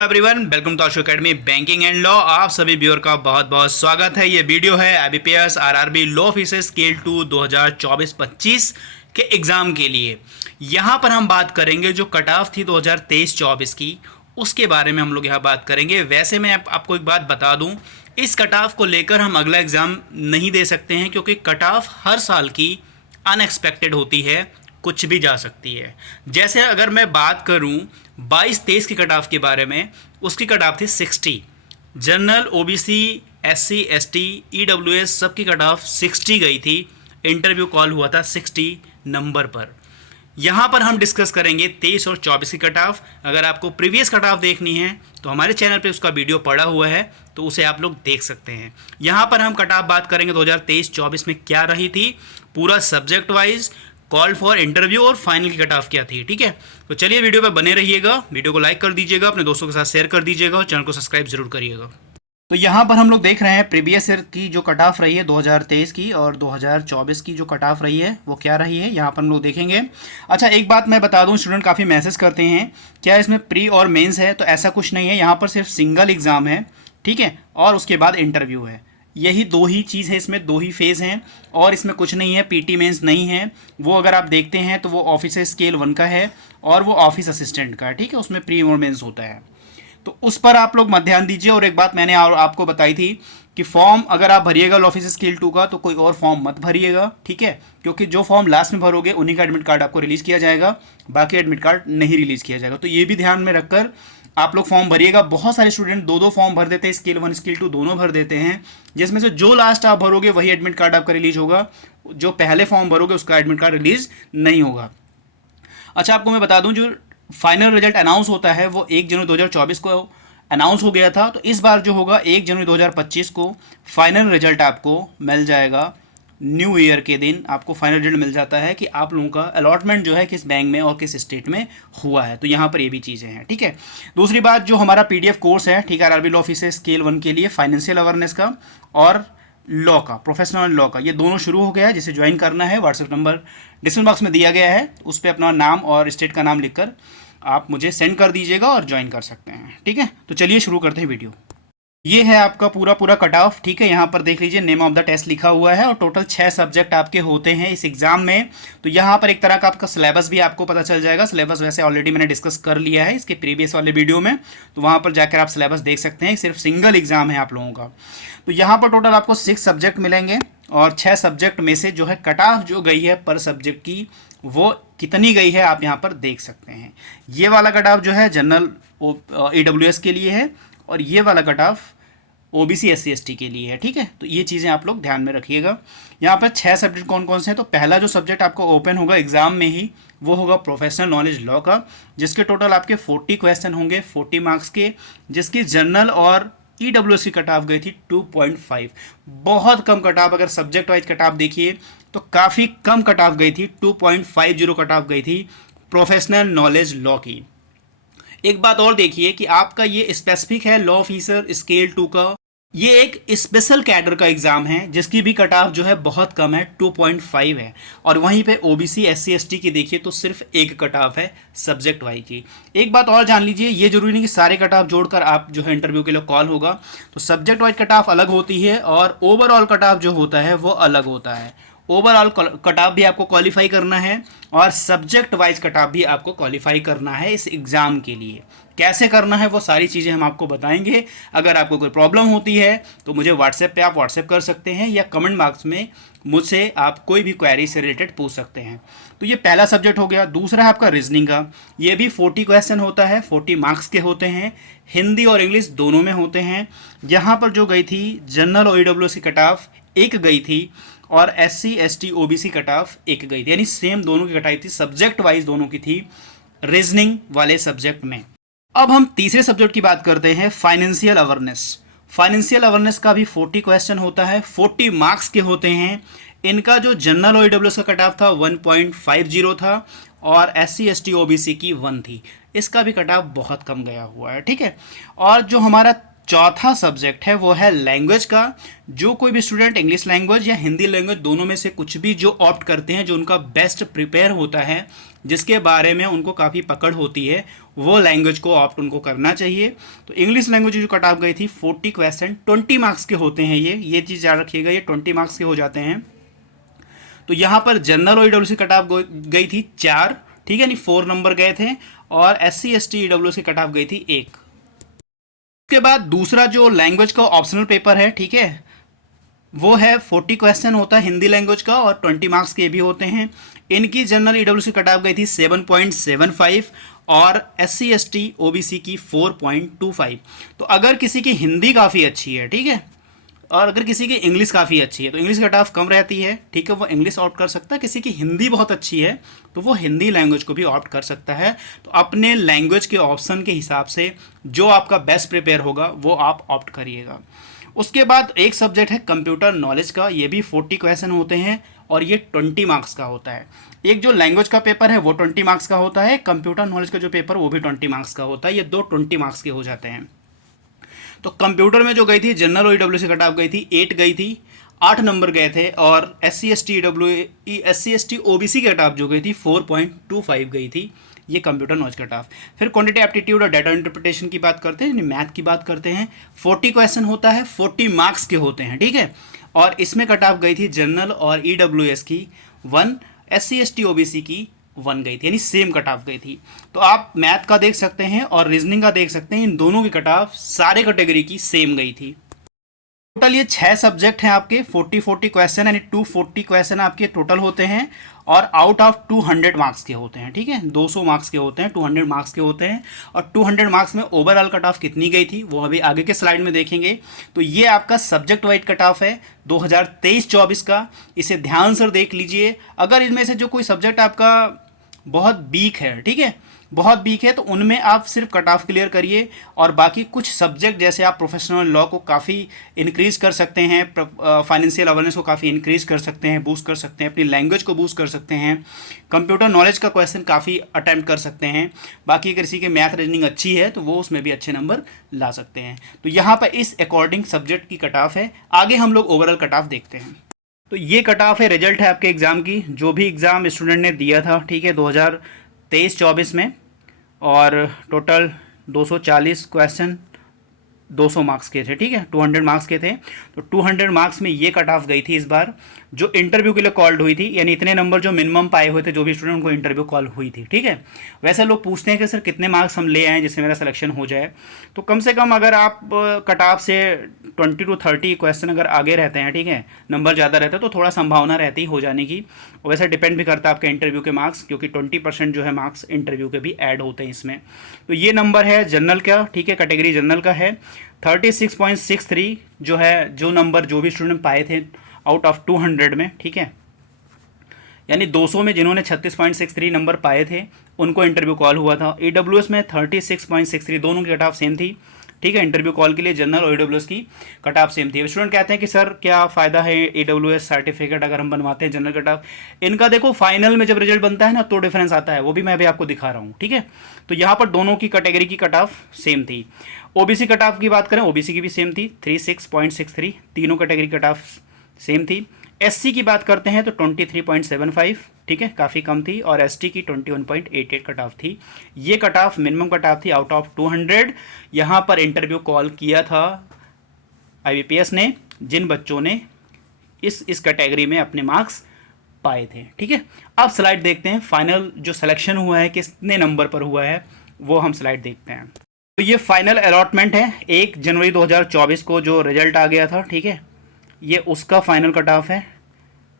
Everyone, welcome to Ashu academy banking and law. आप सभी viewer का बहुत बहुत स्वागत है। ये वीडियो है IBPS RRB law officer scale 2 2024-25 के एग्ज़ाम के लिए। यहाँ पर हम बात करेंगे जो कट ऑफ थी 2023-24 की, उसके बारे में हम लोग यहाँ बात करेंगे। वैसे मैं आपको एक बात बता दूँ, इस कट ऑफ को लेकर हम अगला एग्ज़ाम नहीं दे सकते हैं, क्योंकि कट ऑफ हर साल की अनएक्सपेक्टेड होती है, कुछ भी जा सकती है। जैसे अगर मैं बात करूं 22-23 की कट ऑफ के बारे में, उसकी कट ऑफ थी 60। General, OBC, SC, ST, EWS सबकी कट ऑफ 60 गई थी। इंटरव्यू कॉल हुआ था 60 नंबर पर। यहाँ पर हम डिस्कस करेंगे 23 और 24 की कट ऑफ। अगर आपको प्रीवियस कट ऑफ देखनी है तो हमारे चैनल पे उसका वीडियो पड़ा हुआ है, तो उसे आप लोग देख सकते हैं। यहाँ पर हम कट ऑफ बात करेंगे 2023-24 में क्या रही थी, पूरा subject wise, call for interview और फाइनल की कट ऑफ क्या थी। ठीक है, तो चलिए वीडियो पे बने रहिएगा। वीडियो को लाइक कर दीजिएगा, अपने दोस्तों के साथ शेयर कर दीजिएगा और चैनल को सब्सक्राइब जरूर करिएगा। तो यहाँ पर हम लोग देख रहे हैं प्रीवियस ईयर की जो कट ऑफ रही है 2023 की, और 2024 की जो कट ऑफ रही है वो क्या रही है, यहाँ पर हम लोग देखेंगे। अच्छा, एक बात मैं बता दूँ, स्टूडेंट काफ़ी मैसेज करते हैं क्या इसमें प्री और मेंस है, तो ऐसा कुछ नहीं है। यहाँ पर सिर्फ सिंगल एग्ज़ाम है, ठीक है, और उसके बाद इंटरव्यू है। यही दो ही चीज़ है, इसमें दो ही फेज़ हैं, और इसमें कुछ नहीं है। पीटी मेंस नहीं है। वो अगर आप देखते हैं तो वो ऑफिसर स्केल 1 का है और वो ऑफिस असिस्टेंट का है, ठीक है, उसमें प्री और मेंस होता है, तो उस पर आप लोग मत ध्यान दीजिए। और एक बात मैंने आपको बताई थी कि फॉर्म अगर आप भरिएगा ऑफिस स्केल 2 का, तो कोई और फॉर्म मत भरिएगा, ठीक है, क्योंकि जो फॉर्म लास्ट में भरोगे उन्हीं का एडमिट कार्ड आपको रिलीज़ किया जाएगा, बाकी एडमिट कार्ड नहीं रिलीज़ किया जाएगा। तो ये भी ध्यान में रखकर आप लोग फॉर्म भरिएगा। बहुत सारे स्टूडेंट दो दो फॉर्म भर देते हैं, स्केल 1 स्केल 2 दोनों भर देते हैं, जिसमें से जो लास्ट आप भरोगे वही एडमिट कार्ड आपका रिलीज होगा, जो पहले फॉर्म भरोगे उसका एडमिट कार्ड रिलीज नहीं होगा। अच्छा, आपको मैं बता दूं, जो फाइनल रिजल्ट अनाउंस होता है वो 1 जनवरी 2024 को अनाउंस हो गया था, तो इस बार जो होगा 1 जनवरी 2025 को फाइनल रिजल्ट आपको मिल जाएगा। न्यू ईयर के दिन आपको फाइनल रिजल्ट मिल जाता है कि आप लोगों का अलॉटमेंट जो है किस बैंक में और किस स्टेट में हुआ है। तो यहाँ पर ये भी चीज़ें हैं, ठीक है। दूसरी बात, जो हमारा पीडीएफ कोर्स है, ठीक है, आरआरबी लॉ ऑफिसर स्केल 1 के लिए फाइनेंशियल अवेयरनेस का और लॉ का, प्रोफेशनल लॉ का, ये दोनों शुरू हो गया है। जिसे ज्वाइन करना है, व्हाट्सएप नंबर डिस्क्रिप्शन बॉक्स में दिया गया है, उस पर अपना नाम और स्टेट का नाम लिखकर आप मुझे सेंड कर दीजिएगा और ज्वाइन कर सकते हैं, ठीक है। तो चलिए शुरू करते हैं वीडियो। ये है आपका पूरा कट ऑफ, ठीक है। यहाँ पर देख लीजिए नेम ऑफ द टेस्ट लिखा हुआ है, और टोटल 6 सब्जेक्ट आपके होते हैं इस एग्जाम में। तो यहाँ पर एक तरह का आपका सिलेबस भी आपको पता चल जाएगा। सिलेबस वैसे ऑलरेडी मैंने डिस्कस कर लिया है इसके प्रीवियस वाले वीडियो में, तो वहाँ पर जाकर आप सिलेबस देख सकते हैं। सिर्फ सिंगल एग्जाम है आप लोगों का। तो यहाँ पर टोटल आपको 6 सब्जेक्ट मिलेंगे, और 6 सब्जेक्ट में से जो है कट ऑफ जो गई है पर सब्जेक्ट की, वो कितनी गई है आप यहाँ पर देख सकते हैं। ये वाला कट ऑफ जो है जनरल ईडब्ल्यूएस के लिए है, और ये वाला cut off OBC SC ST के लिए है, ठीक है। तो ये चीज़ें आप लोग ध्यान में रखिएगा। यहाँ पर 6 सब्जेक्ट कौन कौन से हैं, तो पहला जो सब्जेक्ट आपको ओपन होगा एग्जाम में ही, वो होगा प्रोफेशनल नॉलेज लॉ का, जिसके टोटल आपके 40 क्वेश्चन होंगे 40 मार्क्स के, जिसकी जनरल और ईडब्ल्यूएस की कट ऑफ गई थी 2.5। बहुत कम कट ऑफ, अगर सब्जेक्ट वाइज कट ऑफ देखिए तो काफ़ी कम कट ऑफ गई थी, 2.50 कट ऑफ गई थी प्रोफेशनल नॉलेज लॉ की। एक बात और देखिए कि आपका ये स्पेसिफिक है लॉ ऑफिसर स्केल 2 का, ये एक स्पेशल कैडर का एग्जाम है, जिसकी भी कट ऑफ जो है बहुत कम है, 2.5 है। और वहीं पे ओबीसी एससी एसटी की देखिए तो सिर्फ एक कट ऑफ है सब्जेक्ट वाइज की। एक बात और जान लीजिए, ये जरूरी नहीं कि सारे कट ऑफ जोड़कर आप जो है इंटरव्यू के लिए कॉल होगा। तो सब्जेक्ट वाइज कट ऑफ अलग होती है, और ओवरऑल कट ऑफ जो होता है वो अलग होता है। ओवरऑल कट ऑफ भी आपको क्वालिफाई करना है, और सब्जेक्ट वाइज कट ऑफ भी आपको क्वालिफाई करना है इस एग्ज़ाम के लिए। कैसे करना है वो सारी चीज़ें हम आपको बताएंगे। अगर आपको कोई प्रॉब्लम होती है तो मुझे व्हाट्सएप पे आप व्हाट्सएप कर सकते हैं, या कमेंट बॉक्स में मुझसे आप कोई भी क्वेरी से रिलेटेड पूछ सकते हैं। तो ये पहला सब्जेक्ट हो गया। दूसरा है आपका रीजनिंग का। ये भी 40 क्वेश्चन होता है, 40 मार्क्स के होते हैं, हिंदी और इंग्लिश दोनों में होते हैं। यहाँ पर जो गई थी जनरल और ईडब्ल्यूएस की कट ऑफ 1 गई थी, और SC ST OBC cut off 1 गई थी, यानी सेम दोनों की कटाई थी, सब्जेक्ट वाइज दोनों की थी रीजनिंग वाले सब्जेक्ट में। अब हम तीसरे सब्जेक्ट की बात करते हैं, फाइनेंशियल अवेयरनेस। फाइनेंशियल अवेयरनेस का भी 40 क्वेश्चन होता है, 40 मार्क्स के होते हैं। इनका जो जनरल और ईडब्ल्यूएस का कट ऑफ था 1.50 था, और एससी एसटी ओबीसी की 1 थी। इसका भी कट ऑफ बहुत कम गया हुआ है, ठीक है। और जो हमारा चौथा सब्जेक्ट है वो है लैंग्वेज का। जो कोई भी स्टूडेंट इंग्लिश लैंग्वेज या हिंदी लैंग्वेज दोनों में से कुछ भी जो ऑप्ट करते हैं, जो उनका बेस्ट प्रिपेयर होता है, जिसके बारे में उनको काफ़ी पकड़ होती है, वो लैंग्वेज को ऑप्ट उनको करना चाहिए। तो इंग्लिश लैंग्वेज जो कट ऑफ गई थी 40 क्वेश्चन 20 मार्क्स के होते हैं, ये चीज़ याद रखिएगा, ये 20 मार्क्स के हो जाते हैं। तो यहाँ पर जनरल और ईडब्ल्यूएस की कट ऑफ गई थी 4, ठीक है, नहीं 4 नंबर गए थे, और SC ST ईडब्ल्यूएस की कट ऑफ गई थी 1। उसके बाद दूसरा जो लैंग्वेज का ऑप्शनल पेपर है, ठीक है, वो है 40 क्वेश्चन होता है हिंदी लैंग्वेज का, और 20 मार्क्स के भी होते हैं। इनकी जनरल ईडब्ल्यूएस की कट ऑफ गई थी 7.75 और SC ST OBC की 4.25। तो अगर किसी की हिंदी काफ़ी अच्छी है, ठीक है, और अगर किसी की इंग्लिश काफ़ी अच्छी है तो इंग्लिश कट ऑफ कम रहती है, ठीक है, वो इंग्लिश ऑप्ट कर सकता है। किसी की हिंदी बहुत अच्छी है तो वो हिंदी लैंग्वेज को भी ऑप्ट कर सकता है। तो अपने लैंग्वेज के ऑप्शन के हिसाब से जो आपका बेस्ट प्रिपेयर होगा वो आप ऑप्ट करिएगा। उसके बाद एक सब्जेक्ट है कंप्यूटर नॉलेज का, ये भी 40 क्वेश्चन होते हैं और ये 20 मार्क्स का होता है। एक जो लैंग्वेज का पेपर है वो 20 मार्क्स का होता है, कंप्यूटर नॉलेज का जो पेपर वो भी 20 मार्क्स का होता है, ये दो 20 मार्क्स के हो जाते हैं। तो कंप्यूटर में जो गई थी जनरल और ईडब्ल्यू से कट ऑफ गई थी 8 गई थी, 8 नंबर गए थे, और SC ST OBC की कट ऑफ जो गई थी 4.25 गई थी, ये कंप्यूटर नॉलेज कट ऑफ। फिर क्वांटिटी एप्टीट्यूड और डाटा इंटरप्रिटेशन की बात करते हैं, मैथ की बात करते हैं। 40 क्वेश्चन होता है, 40 मार्क्स के होते हैं, ठीक है, और इसमें कट ऑफ गई थी जनरल और EWS की 1, SC ST OBC की 1 गई थी, यानी सेम कट ऑफ गई थी। तो आप मैथ का देख सकते हैं और रीजनिंग का देख सकते हैं, इन दोनों की कट ऑफ सारे कैटेगरी की सेम गई थी। टोटल ये 6 सब्जेक्ट हैं आपके, 40 क्वेश्चन, यानी 240 क्वेश्चन आपके टोटल होते हैं, और आउट ऑफ 200 मार्क्स के होते हैं, ठीक है, 200 मार्क्स के होते हैं, 200 मार्क्स के होते हैं। और 200 मार्क्स में ओवरऑल कट ऑफ कितनी गई थी वो अभी आगे के स्लाइड में देखेंगे। तो ये आपका सब्जेक्ट वाइज कट ऑफ है 2023-24 का, इसे ध्यान से देख लीजिए। अगर इनमें से जो कोई सब्जेक्ट आपका बहुत वीक है, ठीक है, बहुत वीक है, तो उनमें आप सिर्फ कट ऑफ क्लियर करिए, और बाकी कुछ सब्जेक्ट जैसे आप प्रोफेशनल लॉ को काफ़ी इंक्रीज़ कर सकते हैं, फाइनेंशियल अवेयरनेस को काफ़ी इंक्रीज़ कर सकते हैं, बूस्ट कर सकते हैं, अपनी लैंग्वेज को बूस्ट कर सकते हैं, कंप्यूटर नॉलेज का क्वेश्चन काफ़ी अटैम्प्ट कर सकते हैं। बाकी अगर किसी की मैथ रीजनिंग अच्छी है तो वो उसमें भी अच्छे नंबर ला सकते हैं। तो यहाँ पर इस अकॉर्डिंग सब्जेक्ट की कट ऑफ है। आगे हम लोग ओवरऑल कट ऑफ देखते हैं। तो ये कट ऑफ है, रिजल्ट है आपके एग्ज़ाम की, जो भी एग्ज़ाम स्टूडेंट ने दिया था, ठीक है, 2023-24 में, और टोटल 240 क्वेश्चन 200 मार्क्स के थे, ठीक है, 200 मार्क्स के थे। तो 200 मार्क्स में ये कट ऑफ गई थी इस बार, जो इंटरव्यू के लिए कॉल्ड हुई थी, यानी इतने नंबर जो मिनिमम पाए हुए थे जो भी स्टूडेंट को इंटरव्यू कॉल हुई थी, ठीक है। वैसे लोग पूछते हैं कि सर कितने मार्क्स हम ले आएँ जिससे मेरा सिलेक्शन हो जाए, तो कम से कम अगर आप कट ऑफ से 20 to 30 क्वेश्चन अगर आगे रहते हैं, ठीक है, नंबर ज़्यादा रहता है, तो थोड़ा संभावना रहती हो जाने की। और वैसे डिपेंड भी करता है आपके इंटरव्यू के मार्क्स, क्योंकि 20% जो है मार्क्स इंटरव्यू के भी ऐड होते हैं इसमें। तो ये नंबर है जनरल का, ठीक है, कैटेगरी जनरल का है 36.63, जो है जो नंबर जो भी स्टूडेंट पाए थे आउट ऑफ 200 में, ठीक है, यानी 200 में जिन्होंने 36.63 नंबर पाए थे उनको इंटरव्यू कॉल हुआ था। EWS में 36.63, दोनों की कट ऑफ सेम थी, ठीक है, इंटरव्यू कॉल के लिए जनरल और EWS की कट ऑफ सेम थी। स्टूडेंट कहते हैं कि सर क्या फ़ायदा है EWS सर्टिफिकेट अगर हम बनवाते हैं जनरल कट ऑफ, इनका देखो फाइनल में जब रिजल्ट बनता है ना तो डिफरेंस आता है, वो भी मैं अभी आपको दिखा रहा हूँ, ठीक है। तो यहाँ पर दोनों की कैटेगरी की कट ऑफ सेम थी। OBC कट ऑफ की बात करें, OBC की भी सेम थी 36.63, तीनों कैटेगरी कट ऑफ सेम थी। SC की बात करते हैं तो 23.75, ठीक है, काफ़ी कम थी, और ST की 21.88 कट ऑफ थी। ये cut off minimum cut off थी आउट ऑफ 200। यहाँ पर इंटरव्यू कॉल किया था IBPS ने जिन बच्चों ने इस कैटेगरी में अपने मार्क्स पाए थे, ठीक है। अब स्लाइड देखते हैं, फाइनल जो सिलेक्शन हुआ है कितने नंबर पर हुआ है वो हम स्लाइड देखते हैं। तो ये फाइनल अलॉटमेंट है 1 जनवरी 2024 को जो रिजल्ट आ गया था, ठीक है, ये उसका फाइनल कट ऑफ है।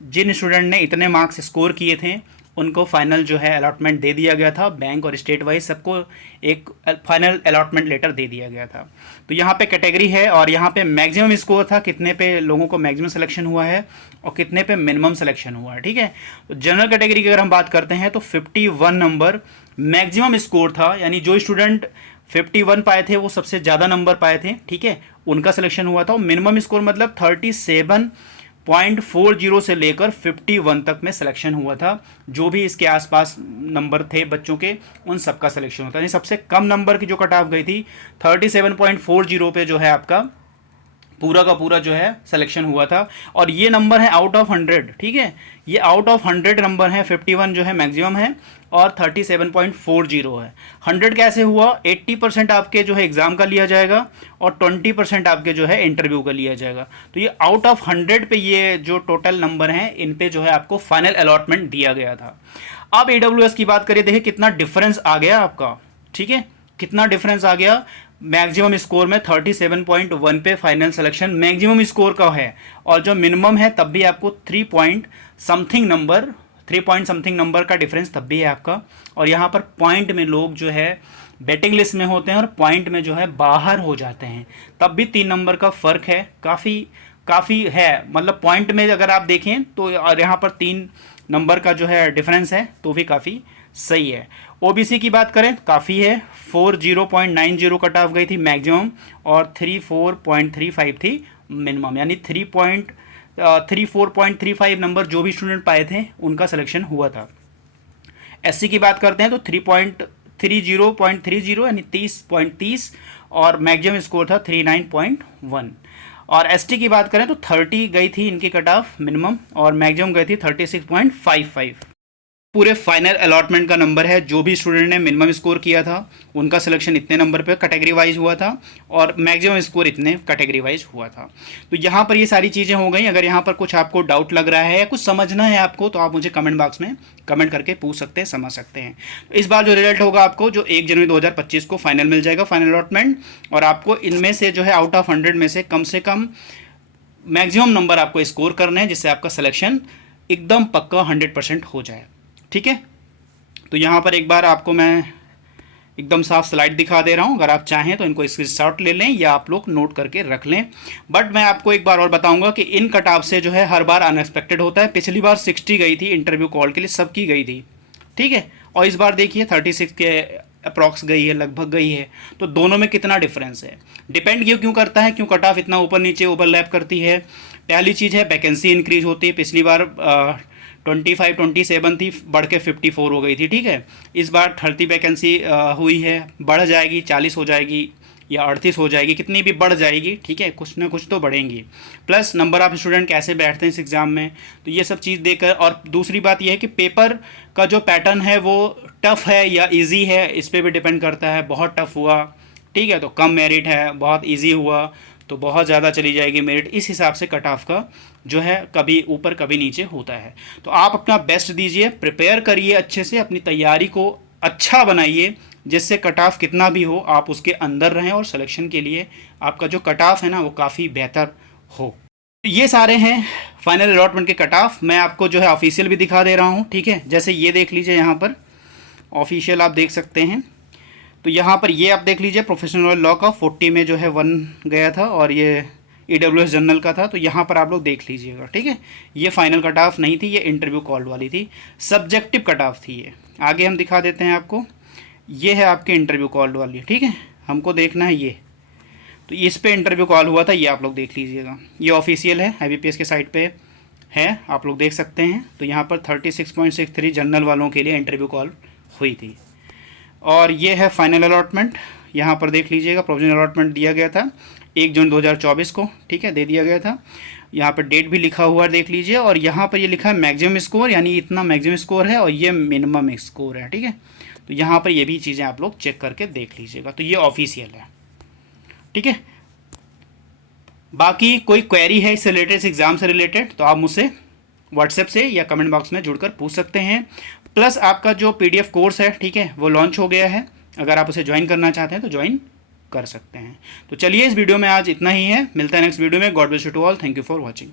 जिन स्टूडेंट ने इतने मार्क्स स्कोर किए थे उनको फाइनल जो है अलॉटमेंट दे दिया गया था, बैंक और स्टेट वाइज सबको एक फाइनल अलॉटमेंट लेटर दे दिया गया था। तो यहाँ पे कैटेगरी है, और यहाँ पे मैक्सिमम स्कोर था, कितने पे लोगों को मैक्सिमम सिलेक्शन हुआ है और कितने पे मिनिमम सिलेक्शन हुआ है, ठीक है। तो जनरल कैटेगरी की अगर हम बात करते हैं तो 51 नंबर मैक्सिमम स्कोर था, यानी जो स्टूडेंट 51 पाए थे वो सबसे ज़्यादा नंबर पाए थे, ठीक है, उनका सिलेक्शन हुआ था। मिनिमम स्कोर मतलब 37.40 से लेकर 51 तक में सिलेक्शन हुआ था। जो भी इसके आसपास नंबर थे बच्चों के उन सबका सिलेक्शन होता है। यानी सबसे कम नंबर की जो कट ऑफ गई थी 37.40 पे जो है आपका पूरा का पूरा जो है सिलेक्शन हुआ था, और ये नंबर है आउट ऑफ 100, ठीक है, ये आउट ऑफ 100 नंबर है, 51 जो है मैक्सिमम है और 37.40 है। 100 कैसे हुआ? 80% आपके जो है एग्ज़ाम का लिया जाएगा और 20% आपके जो है इंटरव्यू का लिया जाएगा। तो ये आउट ऑफ 100 पे ये जो टोटल नंबर हैं इन पे जो है आपको फाइनल अलॉटमेंट दिया गया था। अब AWS की बात करिए, देखिए कितना डिफरेंस आ गया आपका, ठीक है, कितना डिफरेंस आ गया। मैक्सिमम स्कोर में 37.1 पे फाइनल सिलेक्शन मैक्सिमम स्कोर का है, और जो मिनिमम है तब भी आपको 3 पॉइंट समथिंग नंबर का डिफरेंस तब भी है आपका। और यहाँ पर पॉइंट में लोग जो है बेटिंग लिस्ट में होते हैं और पॉइंट में जो है बाहर हो जाते हैं, तब भी 3 नंबर का फ़र्क है, काफ़ी है। मतलब पॉइंट में अगर आप देखें तो, और यहाँ पर 3 नंबर का जो है डिफरेंस है तो भी काफ़ी सही है। ओबीसी की बात करें काफ़ी है, 40.90 कट ऑफ गई थी मैक्सिमम और 34.35 थी मिनिमम, यानी 34.35 नंबर जो भी स्टूडेंट पाए थे उनका सिलेक्शन हुआ था। एससी की बात करते हैं तो 30.30 यानी 30.30 और मैक्सिमम स्कोर था 39.1। और एसटी की बात करें तो 30 गई थी इनकी कट ऑफ मिनिमम और मैक्सिमम गई थी 36.55। पूरे फाइनल अलॉटमेंट का नंबर है, जो भी स्टूडेंट ने मिनिमम स्कोर किया था उनका सिलेक्शन इतने नंबर पे कैटेगरी वाइज हुआ था और मैक्सिमम स्कोर इतने कैटेगरी वाइज हुआ था। तो यहाँ पर ये सारी चीज़ें हो गई। अगर यहाँ पर कुछ आपको डाउट लग रहा है या कुछ समझना है आपको तो आप मुझे कमेंट बॉक्स में कमेंट करके पूछ सकते हैं, समझ सकते हैं। तो इस बार जो रिजल्ट होगा आपको जो 1 जनवरी 2025 को फाइनल मिल जाएगा, फाइनल अलॉटमेंट, और आपको इनमें से जो है आउट ऑफ 100 में से कम मैक्सिमम नंबर आपको स्कोर करने हैं जिससे आपका सिलेक्शन एकदम पक्का 100% हो जाए, ठीक है। तो यहाँ पर एक बार आपको मैं एकदम साफ स्लाइड दिखा दे रहा हूँ, अगर आप चाहें तो इनको स्क्रीनशॉट ले लें या आप लोग नोट करके रख लें। बट मैं आपको एक बार और बताऊंगा कि इन कट ऑफ से जो है हर बार अनएक्सपेक्टेड होता है। पिछली बार 60 गई थी इंटरव्यू कॉल के लिए, सबकी गई थी, ठीक है, और इस बार देखिए 36 के अप्रॉक्स गई है, लगभग गई है। तो दोनों में कितना डिफरेंस है, डिपेंड ये क्यों करता है, क्यों कट ऑफ इतना ऊपर नीचे ओवरलैप करती है। पहली चीज़ है वैकेंसी इंक्रीज होती है, पिछली बार 27 थी, बढ़ के 54 हो गई थी, ठीक है। इस बार 30 वैकेंसी हुई है, बढ़ जाएगी, 40 हो जाएगी या 38 हो जाएगी, कितनी भी बढ़ जाएगी, ठीक है, कुछ ना कुछ तो बढ़ेंगी। प्लस नंबर ऑफ स्टूडेंट कैसे बैठते हैं इस एग्ज़ाम में, तो ये सब चीज़ देखकर। और दूसरी बात यह है कि पेपर का जो पैटर्न है वो टफ़ है या ईजी है, इस पर भी डिपेंड करता है। बहुत टफ़ हुआ, ठीक है, तो कम मेरिट है, बहुत ईजी हुआ तो बहुत ज़्यादा चली जाएगी मेरिट। इस हिसाब से कट ऑफ का जो है कभी ऊपर कभी नीचे होता है। तो आप अपना बेस्ट दीजिए, प्रिपेयर करिए अच्छे से, अपनी तैयारी को अच्छा बनाइए जिससे कट ऑफ कितना भी हो आप उसके अंदर रहें और सिलेक्शन के लिए आपका जो कट ऑफ है ना वो काफ़ी बेहतर हो। ये सारे हैं फाइनल अलॉटमेंट के कट ऑफ। मैं आपको जो है ऑफिशियल भी दिखा दे रहा हूँ, ठीक है। जैसे ये देख लीजिए, यहाँ पर ऑफिशियल आप देख सकते हैं। तो यहाँ पर ये आप देख लीजिए प्रोफेशनल लॉ का 40 में जो है 1 गया था और ये AWS जनरल का था। तो यहाँ पर आप लोग देख लीजिएगा, ठीक है। ये फाइनल कट ऑफ नहीं थी, ये इंटरव्यू कॉल वाली थी, सब्जेक्टिव कट ऑफ थी ये। आगे हम दिखा देते हैं आपको, ये है आपके इंटरव्यू कॉल वाली, ठीक है, हमको देखना है ये। तो इस पे इंटरव्यू कॉल हुआ था, ये आप लोग देख लीजिएगा। ये ऑफिशियल है, IBPS के साइट पे है, आप लोग देख सकते हैं। तो यहाँ पर 36.63 जनरल वालों के लिए इंटरव्यू कॉल हुई थी। और ये है फाइनल अलॉटमेंट, यहाँ पर देख लीजिएगा। प्रोविजनल अलॉटमेंट दिया गया था 1 जून 2024 को, ठीक है, दे दिया गया था। यहाँ पर डेट भी लिखा हुआ है, देख लीजिए। और यहाँ पर ये लिखा है मैक्सिमम स्कोर, यानी इतना मैक्सिमम स्कोर है और ये मिनिमम स्कोर है, ठीक है। तो यहाँ पर ये भी चीज़ें आप लोग चेक करके देख लीजिएगा। तो ये ऑफिशियल है, ठीक है। बाकी कोई क्वेरी है इससे रिलेटेड, इस एग्ज़ाम से रिलेटेड, तो आप मुझसे व्हाट्सएप से या कमेंट बॉक्स में जुड़कर पूछ सकते हैं। प्लस आपका जो PDF कोर्स है, ठीक है, वो लॉन्च हो गया है। अगर आप उसे ज्वाइन करना चाहते हैं तो ज्वाइन कर सकते हैं। तो चलिए, इस वीडियो में आज इतना ही है, मिलता है नेक्स्ट वीडियो में। God bless you to all, thank you for watching.